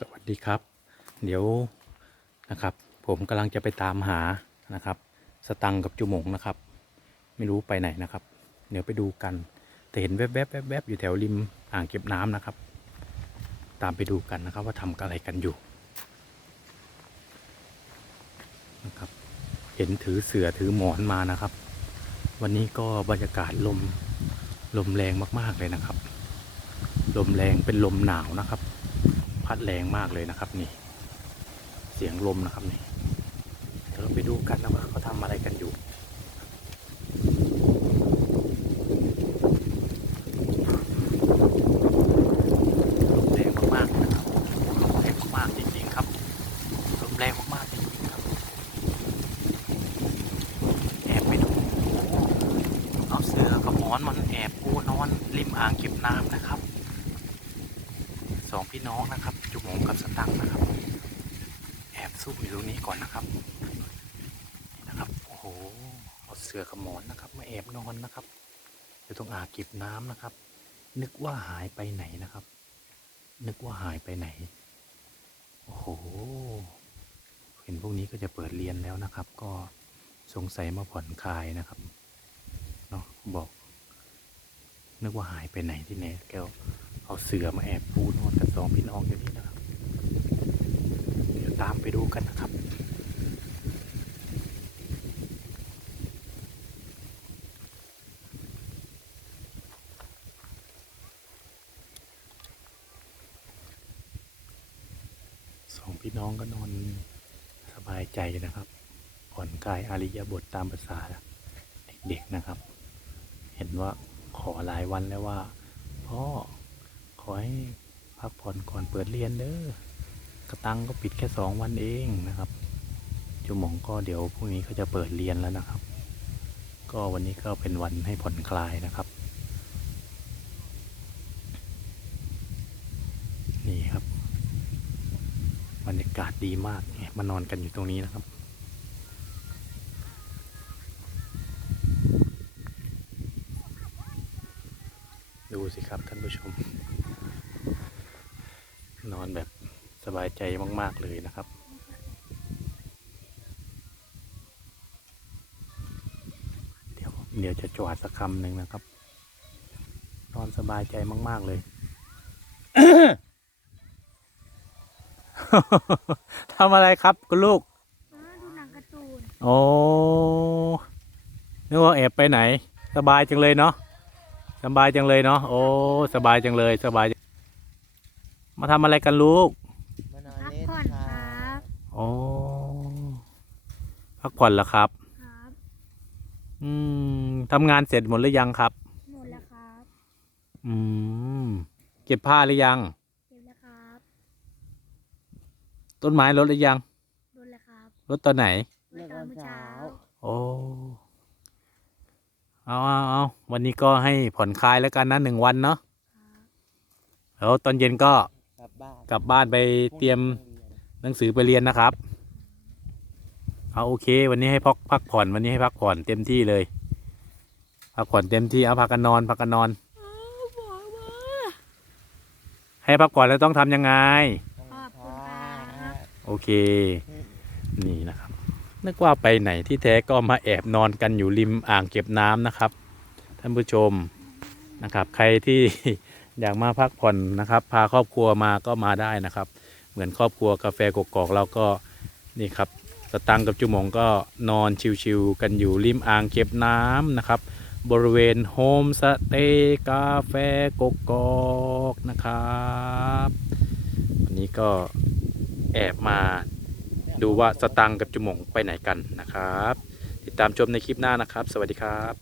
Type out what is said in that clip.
สวัสดีครับ เดี๋ยวนะครับ ผมกำลังจะไปตามหานะครับ สตังกับจุมงนะครับ ไม่รู้ไปไหนนะครับ เดี๋ยวไปดูกันแต่เห็นแวบๆแวบๆแวบๆอยู่แถวริมอ่างเก็บน้ำนะครับ ตามไปดูกันนะครับว่าทำอะไรกันอยู่นะครับ เห็นถือเสือถือหมอนมานะครับ วันนี้ก็บรรยากาศลมลมแรงมากๆเลยนะครับ ลมแรงเป็นลมหนาวนะครับ พัดแรงมากเลยนะครับนี่ เสียงลมนะครับนี่เดี๋ยวเราไปดูกันนะว่าเขาทำอะไรกันอยู่แรงมากๆนะครับแรงมากจริงๆครับลมแรงมากๆจริงๆครับแอบไปดูเอาเสือกับหมอนมันแอบปูนอนริมอ่างเก็บน้ำนะครับ สองพี่น้องนะครับจุ๋มงกับสตังค์นะครับ แอบซุ่มอยู่ตรงนี้ก่อนนะครับนะครับโอ้โหเอาเสือกับหมอนนะครับ มาแอบนอนนะครับอยู่ตรงอ่างเก็บน้ำนะครับ นึกว่าหายไปไหนนะครับ นึกว่าหายไปไหนโอ้โหเห็นพวกนี้ก็จะเปิดเรียนแล้วนะครับ ก็สงสัยมาผ่อนคลายนะครับเนาะบอกนึกว่าหายไปไหนที่ไหนแกวเอาเสือมาแอบปูนอนกัน สองพี่น้องอยู่นี่นะครับ เดี๋ยวตามไปดูกันนะครับ สองพี่น้องก็นอนสบายใจนะครับ ผ่อนคลายอริยบทตามภาษาเด็กๆนะครับ เห็นว่าขอหลายวันแล้วว่าพ่อขอให้ พักผ่อนก่อนเปิดเรียนเด้อกระตังก็ปิดแค่สองวันเองนะครับจุหมองก็เดี๋ยวพรุ่งนี้เขาจะเปิดเรียนแล้วนะครับ ก็วันนี้ก็เป็นวันให้ผ่อนคลายนะครับ นี่ครับบรรยากาศดีมากมานอนกันอยู่ตรงนี้นะครับดูสิครับท่านผู้ชม นอนแบบสบายใจมาก ๆ เลยนะครับ เดี๋ยวเดี๋ยวจะจวดสักคำหนึ่งนะครับ นอนสบายใจมาก ๆ เลยทำอะไรครับคุณลูกอ๋อดูหนังการ์ตูนโอ้นึกว่าแอบไปไหน สบายจังเลยเนาะสบายจังเลยเนาะโอ้สบายจังเลยสบายจัง มาทำอะไรกันลูก มานอนพักเล่นผ่อนคครัรับบโอ้พักผ่อนแล้วครับ ครับอืมทำงานเสร็จหมดหรือยังครับ หมดแล้วครับอืม เก็บผ้าหรือยัง เก็บแล้วครับต้นไม้ลดหรือยังโดนแล้วครับลดตอนไหนเมื่อตอนเมื่อเช้าโอ้เอาเอาเอาวันนี้ก็ให้ผ่อนคลายแล้วกันนะหนึ่งวันเนาะ ครับแล้วตอนเย็นก็ก ลับบ้านกลับบ้านไปเตรียมหนังสือไปเรียนนะครับ เอาโอเค วันนี้ให้พักพักผ่อนวันนี้ให้พักผ่อนเต็มที่เลย พักผ่อนเต็มที่เอาพักกันนอนพักกันนอน ให้พักผ่อนแล้วต้องทำยังไง ขอบคุณครับโอเค นี่นะครับ นึกว่าไปไหนที่แท้ก็มาแอบนอนกันอยู่ริมอ่างเก็บน้ำนะครับ ท่านผู้ชมนะครับ ใครที่ อยากมาพักผ่อนนะครับ พาครอบครัวมาก็มาได้นะครับ เหมือนครอบครัวกาแฟกกอกเราก็นี่ครับสตังกับจุมงก็นอนชิวๆกันอยู่ริมอ่างเก็บน้ำนะครับ บริเวณโฮมสเตย์กาแฟกกอกนะครับวันนี้ก็แอบมาดูว่าสตังกับจุมงไปไหนกันนะครับ ติดตามชมในคลิปหน้านะครับ สวัสดีครับ